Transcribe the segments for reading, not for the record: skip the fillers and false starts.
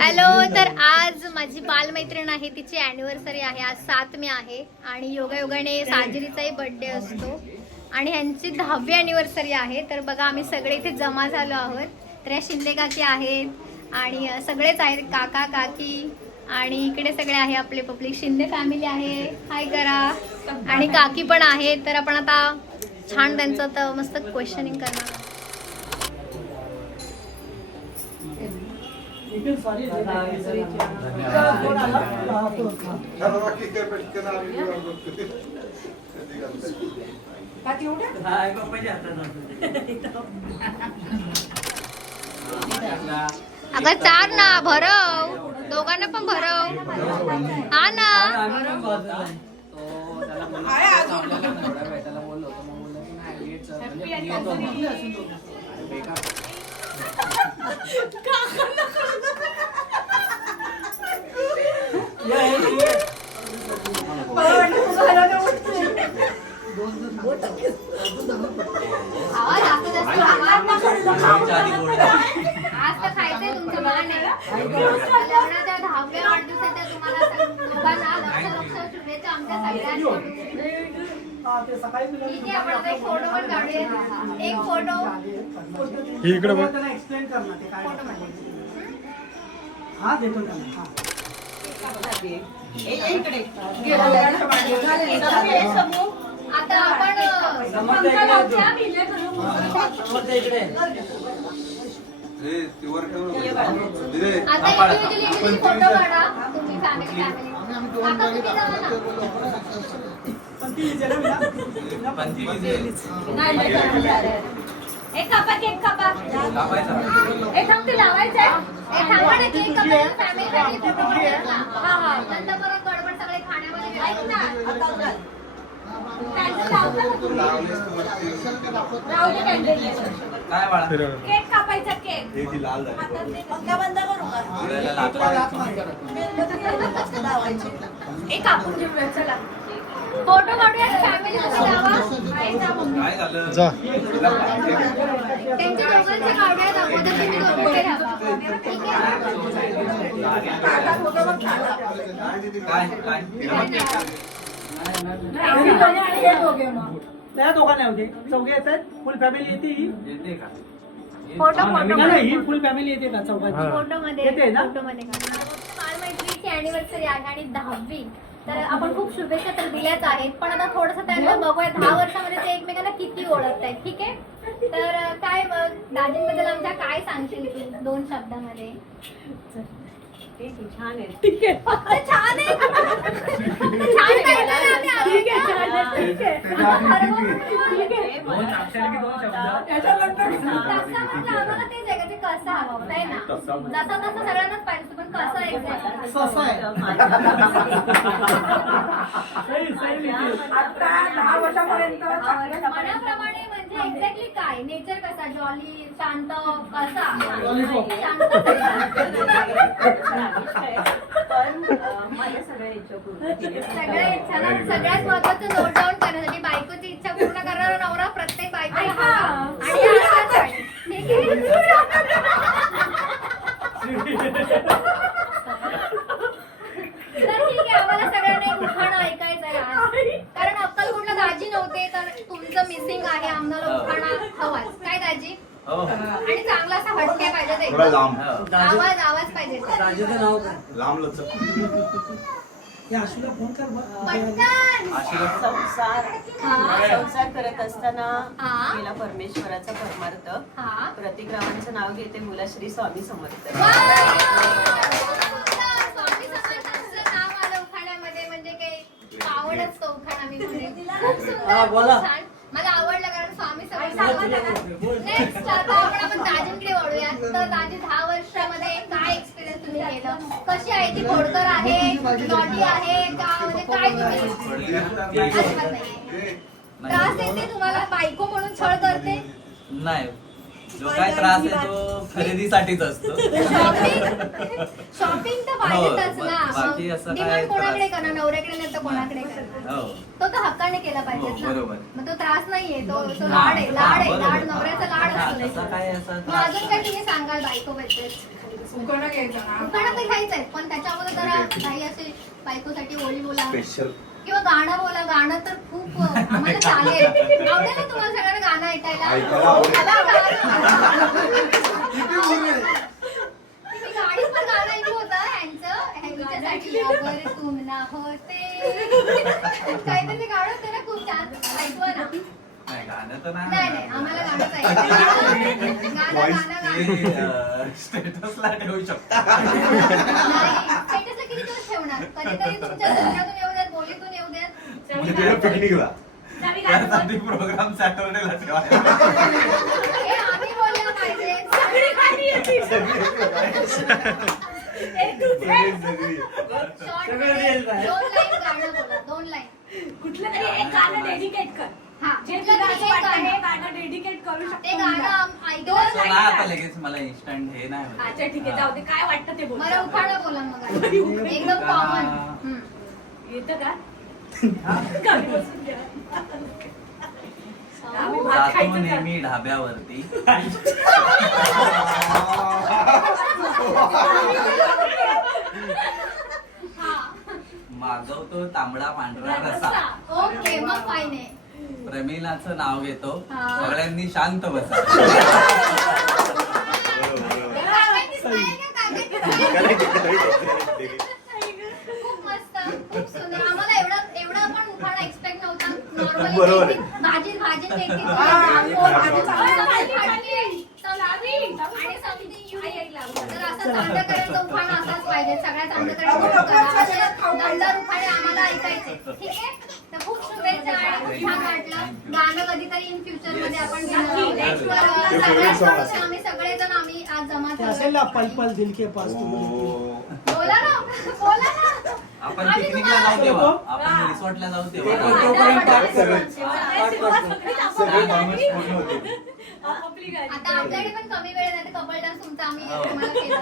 Hello, तर आज माझी बालमैत्रीण आहे, तिची अॅनिव्हर्सरी आहे. आज 7 मे आहे आणि योगायोगाने साजिरीचाही बर्थडे असतो आणि ह्यांची 10वी अॅनिव्हर्सरी आहे. तर बघा, आम्ही सगळे इथे जमा झालो आहोत. तर या शिंदे काकी आहेत आणि सगळेच आहेत, काका काकी, आणि इकडे सगळे आहे आपले पब्लिक. शिंदे फॅमिली आहे, हाय करा, आणि काकी पण आहे. तर आपण आता छान त्यांचं तर मस्त क्वेश्चनिंग करणार. अगं चार ना, भरव, दोघांना पण भरव. हा ना, आज तर खायचंय तुमचं, मला नाही. लग्नाच्या 10व्या वाढदिवसाच्या तुम्हाला दोघांना लक्ष शुभेच्छा आमच्या सगळ्यांना. ठीक आहे, आपण आता एक फोटो पण काढूया. एक फोटो इकडे बघ. एक्सप्लेन कर ना ते काय फोटो मध्ये. हा देतो त्यांना. हा आता आपण आता इंडिव्हिज्युअली फोटो काढा तुमची फॅमिली. आता तुम्ही जावा ना. एक कापा, केक कापा. एक थांब, ते लावायचंय. एक थांबा ना, केक कापा. फॅमिली फोटो काढूया. हा, नंतर परत गडबड सगळे खाण्यामध्ये. ऐक ना, केक कापायचा. केक बंद करू एक कापून घेऊया. चला फोटो काढूया. फॅमिली जा. त्यांच्या दोघांच्या काढूया. दाखवता तुम्ही दोघं उभे राहा. त्या दोघांना होते, चौघे येतात. फुल फॅमिली येते ही. फोटो ही फुल फॅमिली येते का चौघांची? फोटो मध्ये येते ना? फोटो मध्ये बालमैत्रीची अॅनिव्हर्सरी आहे आणि 10वी. तर आपण खूप शुभेच्छा तर दिल्याच आहेत, पण आता थोडंसं त्यांना बघूया 10 वर्षामध्ये ते एकमेकांना किती ओळखत आहेत. ठीक आहे, तर काय दाजींबद्दल आमच्या काय सांगशील तू 2 शब्दामध्ये? छान आहे. ठीक आहे, फक्त छान आहे. छान पाहिलं ना आम्ही आधी. ठीक आहे, छान आहे. ठीक आहे. कसं म्हटलं आम्हाला तेच आहे का, ते कसं हवं आहे ना. जसा तसा सगळ्यांनाच पाहिजे, पण कसं आहे स्वस्त आहे. मनाप्रमाणे म्हणजे एक्झॅक्टली काय नेचर कसा, जॉली, शांत, कसा माझ्या सगळ्या इच्छा पूर्ण केल्या. सगळ्या इच्छा. सगळ्यात महत्वाचं नोट डाऊन करण्यासाठी बायकोची इच्छा पूर्ण करणारा नवरा प्रत्येक बायकोला हवा. आणि असंच आहे. ठीक आहे. तर ठीक आहे, आम्हाला सगळ्यांना एक उखाणं ऐकायचं आहे आज. कारण अक्कलकोटला दाजी नव्हते, तर तुमचं मिसिंग आहे. आम्हाला उखाणा हवाच. काय दाजी? आणि चांगला असा हटके पाहिजे ते. आवाज पाहिजे. आशूला फोन कर पटकन. संसार करत असताना हा. केला परमेश्वराचा परमार्थ. हा. प्रतिग्रामांचं नाव घेते मुलाश्री स्वामी समर्थ. स्वामी समर्थांचं नाव आलं उखाण्यामध्ये, म्हणजे काही आवडच तो उखाणा मी म्हणेन. खूप सुंदर, खूप छान. मला आवडलं कारण स्वामी समर्थ. नेक्स्ट आता आपण दाजींकडे वळूया. तर दाजी 10 वर्षामध्ये काय एक्सपिरियन्स तुम्ही केलं? कशी आहे ती? खोडकर आहे, नॉटी आहे का, म्हणजे काय तुम्ही? अजिबात नाही. त्रास देते तुम्हाला? बायको म्हणून छळ करते? नाही, जो काय त्रास आहे तो खरेदीसाठीच असतो. शॉपिंग तर पाहिजेच ना. बाकी असं काय डिमांड कोणाकडे त्रास? करणार? नवऱ्याकडे नाही तर कोणाकडे करणार? हो. तो तर हक्काने केला पाहिजे ना. बरोबर. मग तो त्रास नाहीये, तो लाड आहे. लाड आहे, लाड. नवऱ्याचा लाड तसं असतो. काय असं मग अजून काय तुम्ही सांगाल बायको बद्दल? उकडा घ्यायचा ना. उखाणा तर घ्यायचंय पण त्याच्या अगोदर जरा काही असे बायकोसाठी ओली बोला स्पेशल किंवा गाणं बोला. गाणं तर खूप आम्हाला चालेल. आवडेल ना तुम्हाला सगळ्यांना गाणं ऐकायला? ऐकायला आवडेल. मला मी गाडीत पण गाणं ऐकू होतं ह्यांच्यासाठी अगर तुम ना होते काहीतरी ते गाणं होतं ना खूप छान. ऐकवा ना. नाही गाणं तर नाही नाही नाही आम्हाला गाणंच ऐकायचं. गाणं गाणं गाणं. स्टेटसला ठेवू शकता. नाही स्टेटसला किती दिवस ठेवणार? कधीतरी तुमच्या दुनियातून येऊ द्यात, बोलीतून येऊ द्यात. पिकनिकला त्यासाठी प्रोग्राम सॅटरडेला ठेवायला. हे आम्ही बोललं पाहिजे. Short मध्ये दोन लाईन गाणं बोला, दोन लाईन. कुठलं तरी एक गाणं डेडिकेट कर. हा, जे कुठलं तुला तरी असं एक वाटतं हे गाणं. गाणं डेडिकेट करू शकतो. ते गाणं So ऐकलं. नाही आता लगेच मला इन्स्टंट हे नाही होत. अच्छा ठीक आहे जाऊ दे काय वाटतं ते बोल. मला उखाणं बोला मग आता. एकदम कॉमन. येतं का? कमी बसून घ्या. आम्ही भात जातो खायचं का? नेहमी ढाब्यावरती मागवतो तांबडा पांढरा रसा. ओके मग फाईन आहे. प्रमिलाचं नाव घेतो. हा. सगळ्यांनी शांत बसा. काकांची smile का काकांची smile? खूप मस्त खूप सुंदर. आम्हाला एवढा पण उखाणा एक्सपेक्ट नव्हता. नॉर्मली बरोबर आहे. भाजी भाजी भाजी आणि समथिंग युनिक. तर असं चांदकऱ्यांचा उखाणा असाच पाहिजे. सगळ्या चांदकऱ्यांचा दमदार उखाणे आम्हाला ऐकायचे. ठीक आहे तर खूप शुभेच्छा आणि खूप छान वाटलं. गाणं कधीतरी इन फ्युचर मध्ये आपण घेणार. सगळ्यांकडून आम्ही सगळेजण आम्ही आज जमा असेल ना झालो. पल पल दिल के पास बोला ना बोला ना. आपण आम्ही पिकनिकला तुम्हाला- जाऊ तेव्हा आपण रिसॉर्टला जाऊ तेव्हा आता आपल्याकडे पण कमी वेळ नाही तर कपल डान्स तुमचा आम्ही तुम्हाला केला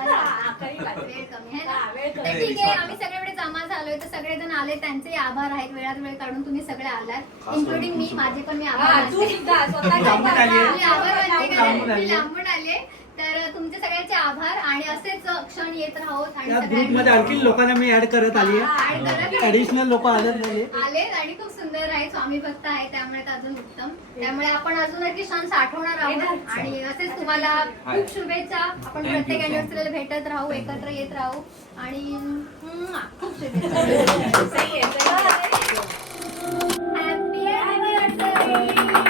वेळ कमी आहे ना. तर ठीक आहे आम्ही सगळीकडे जमा झालोय तर सगळेजण आले त्यांचे आभार आहेत. वेळात वेळ काढून तुम्ही सगळे आलात इन्क्लुडिंग मी. माझे पण मी आभार तू मानते. सुद्धा स्वतः लांबून आली आहे. मी आभार मानते कारण लांबून आली. मी लांबून आले. तर तुमचे सगळ्यांचे आभार आणि असेच क्षण येत राहोत आणि या ग्रुप मध्ये आणखी लोकांना मी ऍड करत आली ऍड आहे. करा. ऍडिशनल लोक आलेत नाही. आले आणि खूप सुंदर आहे. स्वामी भक्त आहे त्यामुळे तर अजून उत्तम. त्यामुळे आपण अजून एक क्षण साठवणार आहोत आणि असेच तुम्हाला खूप शुभेच्छा. आपण Thank you प्रत्येक so much. अॅनिव्हर्सरीला भेटत राहू एकत्र येत राहू आणि खूप शुभेच्छा. सही आहे, सही आहे. Happy anniversary.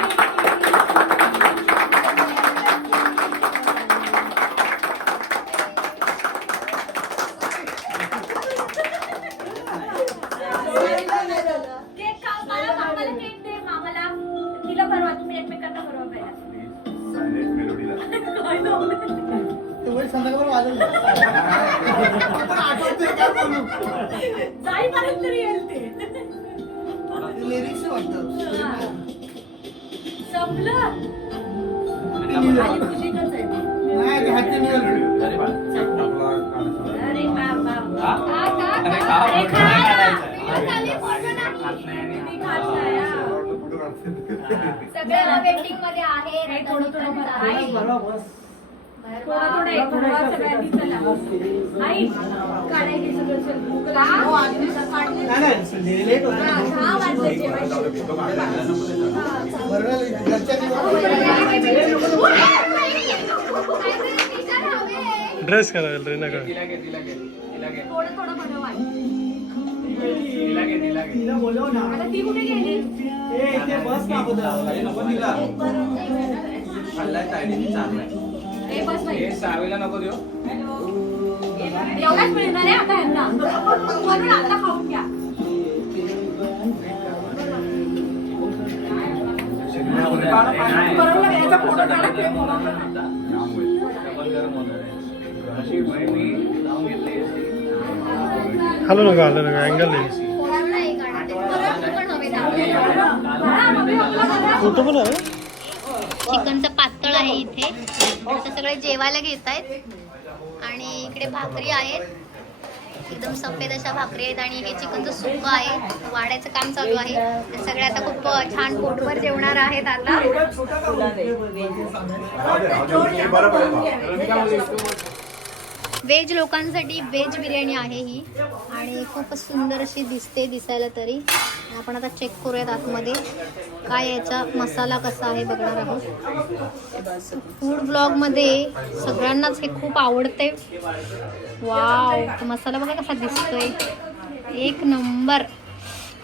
केक खा मला मामाला केक दे मामाला. तिला भरवा तुम्ही एकमेकांना भरवा पहिला. काय नव्हतं. जाईपर्यंत तरी येईल ते. संपलं. आणि तुझीकडचं आहे ते. अरे बाबा. अरे खा. अरे खा. व्हिडिओ चालू आहे, पूर्ण नाही. मी खात नाही, हा. सगळ्या वेटिंग मध्ये आहे. हे थोडं थोडं भर. आई, बरं, बस. थोडं थोडं एक भरवा सगळ्यांनी चला. आई, काढायची सगळं चल. भूक लागली. काढली. नाही नाही लेट होतं. 6 वाजले जेवायचे. ड्रेस करायला रे नका थोडं थोडं भरवा. तिला बोलव ना. आता ती कुठे गेली? ए इथे बस ना अगोदर. नको तिला. खाल्लाय साईडीने चांगलाय. ए बस बाई. एवढाच मिळणार आहे आता यांना. म्हणून आता खाऊन घ्या. बरोबर याचा फोटो काढा की हॅलो नका अँगल नाही फोटो पण आहे. चिकनचं पातळ आहे इथे. आता सगळे जेवायला घेत आहेत आणि इकडे भाकरी आहेत. एकदम सफेद अशा भाकरी आहेत आणि हे चिकनचं सुक्क आहे. वाढायचं काम चालू आहे. ते सगळे आता खूप छान पोटभर जेवणार आहेत आता. व्हेज लोकांसाठी व्हेज बिर्याणी आहे ही आणि खूपच सुंदर अशी दिसते दिसायला तरी. आपण आता चेक करूयात आतमध्ये काय याचा मसाला कसा आहे बघणार आहोत. फूड ब्लॉगमध्ये सगळ्यांनाच हे खूप आवडते. वाव, मसाला बघा कसा दिसतोय, एक नंबर.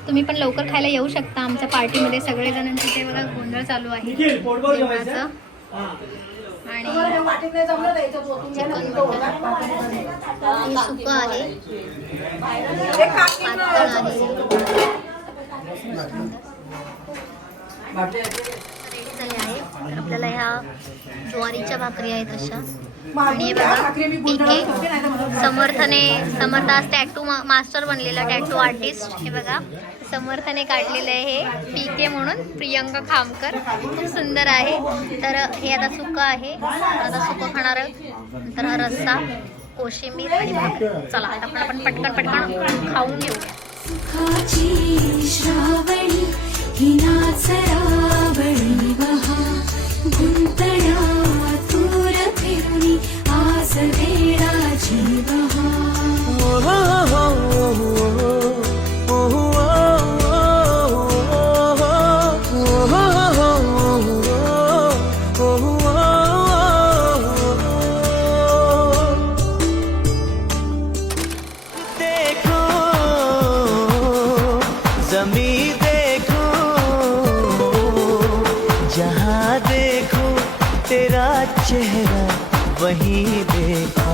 तुम्ही पण लवकर खायला येऊ शकता आमच्या पार्टीमध्ये. सगळेजणांचे ते बघा गोंधळ चालू आहे निखिल, पोटभर जेवायचं. जेवणाचं. हा. आणि चिकन मटन हे सुकं आहे, पातळ आहे. रेडी झाले आहे. तर आपल्याला ह्या ज्वारीच्या भाकरी आहेत अशा. आणि हे बघा पीके समर्थ आज टॅटू मास्टर बनलेला, टॅटू आर्टिस्ट. हे बघा समर्थने काढलेलं आहे हे पीके म्हणून, प्रियंका खामकर. खूप सुंदर आहे. तर हे आता सुकं आहे, आता सुकं खाणार आहोत. नंतर हा रस्सा, कोशिंबीर आणि भाकरी. चला आता आपण पटकन खाऊन घेऊया. सुखाची श्रावणी ही नाचरावणी बहा गुंतण्या तूर फिरुनी आज वेळाची बहा. देखो जमी देखो जहाँ देखो तेरा चेहरा वहीं देखो.